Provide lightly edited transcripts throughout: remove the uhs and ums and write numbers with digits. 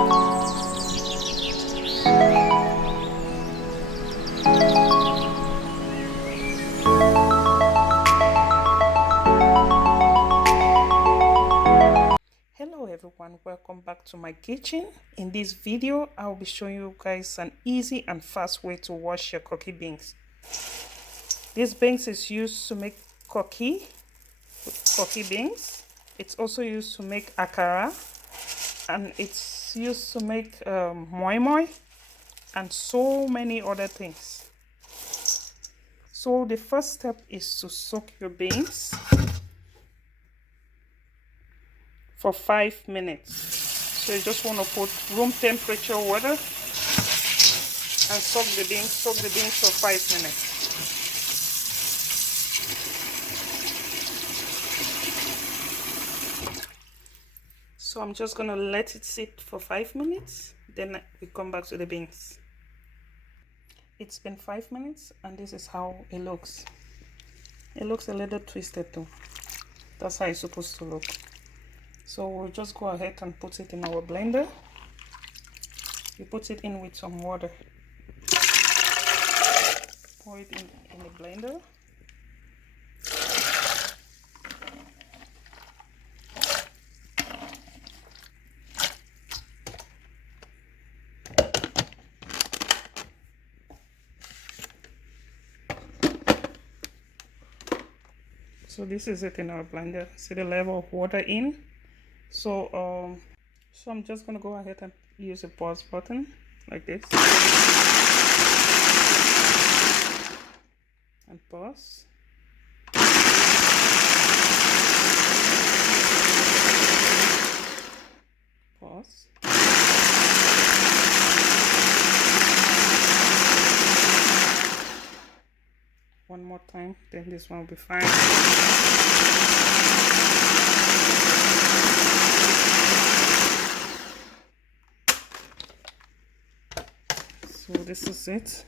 Hello everyone, welcome back to my kitchen. In this video I'll be showing you guys an easy and fast way to wash your koki beans. This beans is used to make koki beans. It's also used to make akara, and it's used to make moi moi and so many other things. So the first step is to soak your beans for 5 minutes. So you just want to put room temperature water and soak the beans for 5 minutes. So I'm just gonna let it sit for 5 minutes, then we come back to the beans. It's been 5 minutes and this is how it looks. It looks a little twisted too. That's how it's supposed to look. So we'll just go ahead and put it in our blender. You put it in with some water. Pour it in the blender. So this is it in our blender. See the level of water in. So I'm just gonna go ahead and use a pause button like this and pause. Pause. One more time, then this one will be fine. So this is it.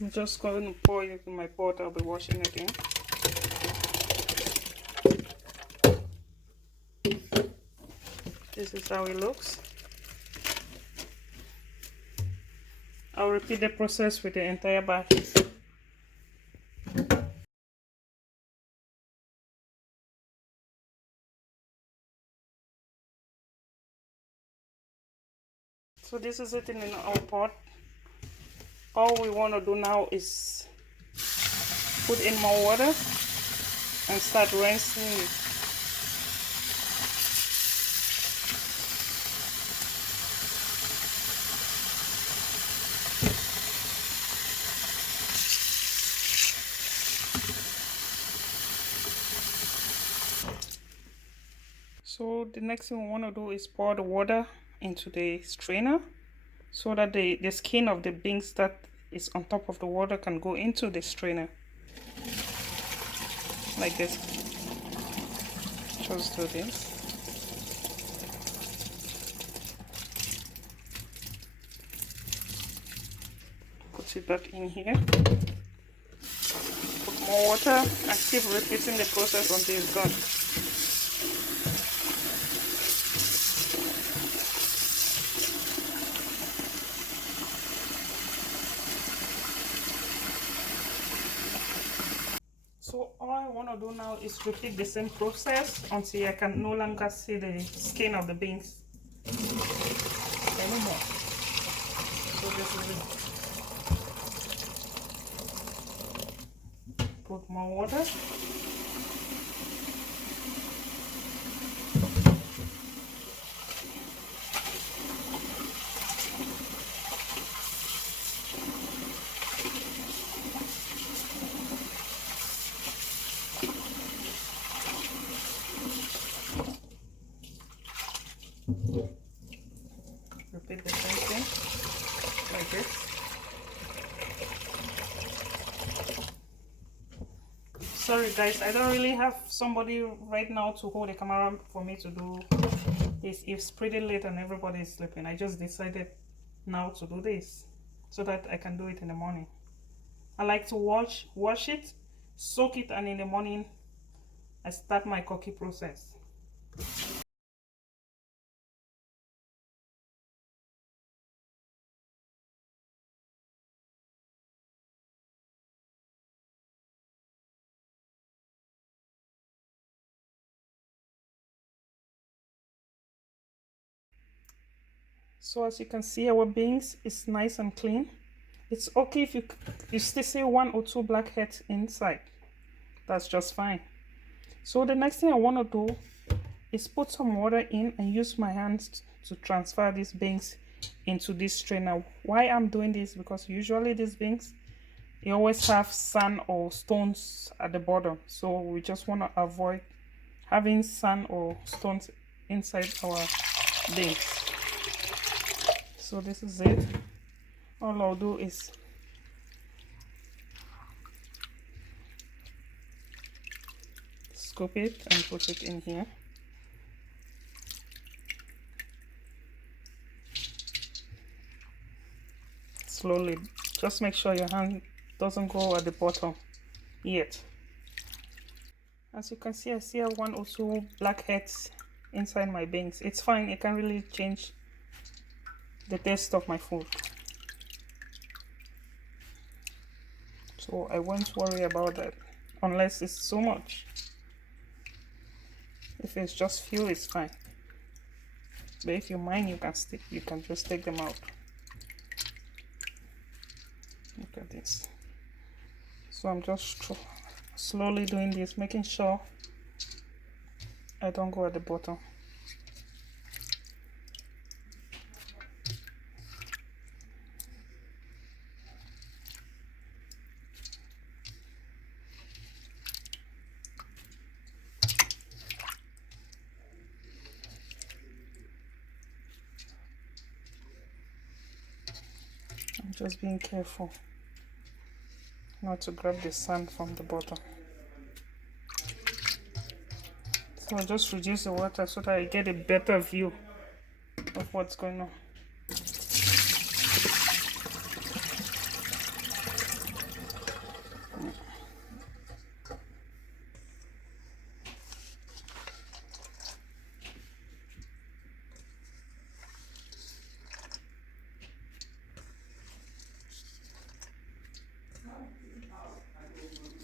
I'm just going to pour it in my pot. I'll be washing again. This is how it looks. I'll repeat the process with the entire batch. So this is it in our pot. All we want to do now is put in more water and start rinsing it. So the next thing we want to do is pour the water into the strainer so that the skin of the beans that is on top of the water can go into the strainer like this. Just do this. Put it back in here. Put more water and keep repeating the process until it's done. So all I want to do now is repeat the same process until I can no longer see the skin of the beans anymore. So this is it. Put more water. Repeat the same thing like this. Sorry guys, I don't really have somebody right now to hold the camera for me to do this. It's pretty late and everybody is sleeping. I just decided now to do this so that I can do it in the morning. I like to wash it, soak it, and in the morning I start my koki process. So as you can see, our beans is nice and clean. It's okay if you still see 1 or 2 blackheads inside. That's just fine. So the next thing I want to do is put some water in and use my hands to transfer these beans into this strainer. Why I'm doing this, because usually these beans, you always have sand or stones at the bottom, so we just want to avoid having sand or stones inside our beans. So this is it. All I'll do is scoop it and put it in here. Slowly, just make sure your hand doesn't go at the bottom yet. As you can see, I see 1 or 2 blackheads inside my beans. It's fine, it can't really change the taste of my food, so I won't worry about that unless it's so much. If it's just few, it's fine, but if you mind, you can just take them out. Look at this. So I'm just slowly doing this, making sure I don't go at the bottom. I'm just being careful not to grab the sand from the bottom. So I'll just reduce the water so that I get a better view of what's going on.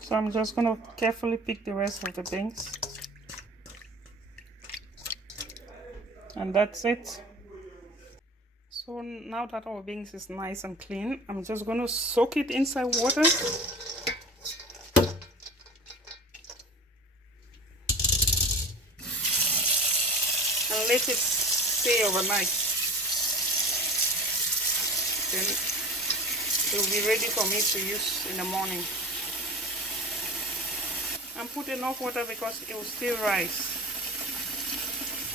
So I'm just going to carefully pick the rest of the beans. And that's it. So now that our beans is nice and clean, I'm just going to soak it inside water. And let it stay overnight. Then it will be ready for me to use in the morning. And put enough water because it will still rise.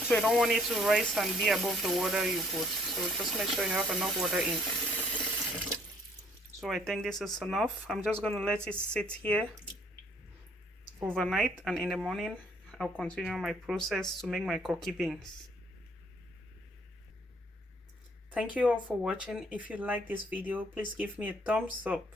So you don't want it to rise and be above the water you put. So just make sure you have enough water in. So I think this is enough. I'm just going to let it sit here overnight, and in the morning I'll continue my process to make my koki beans. Thank you all for watching. If you like this video, please give me a thumbs up.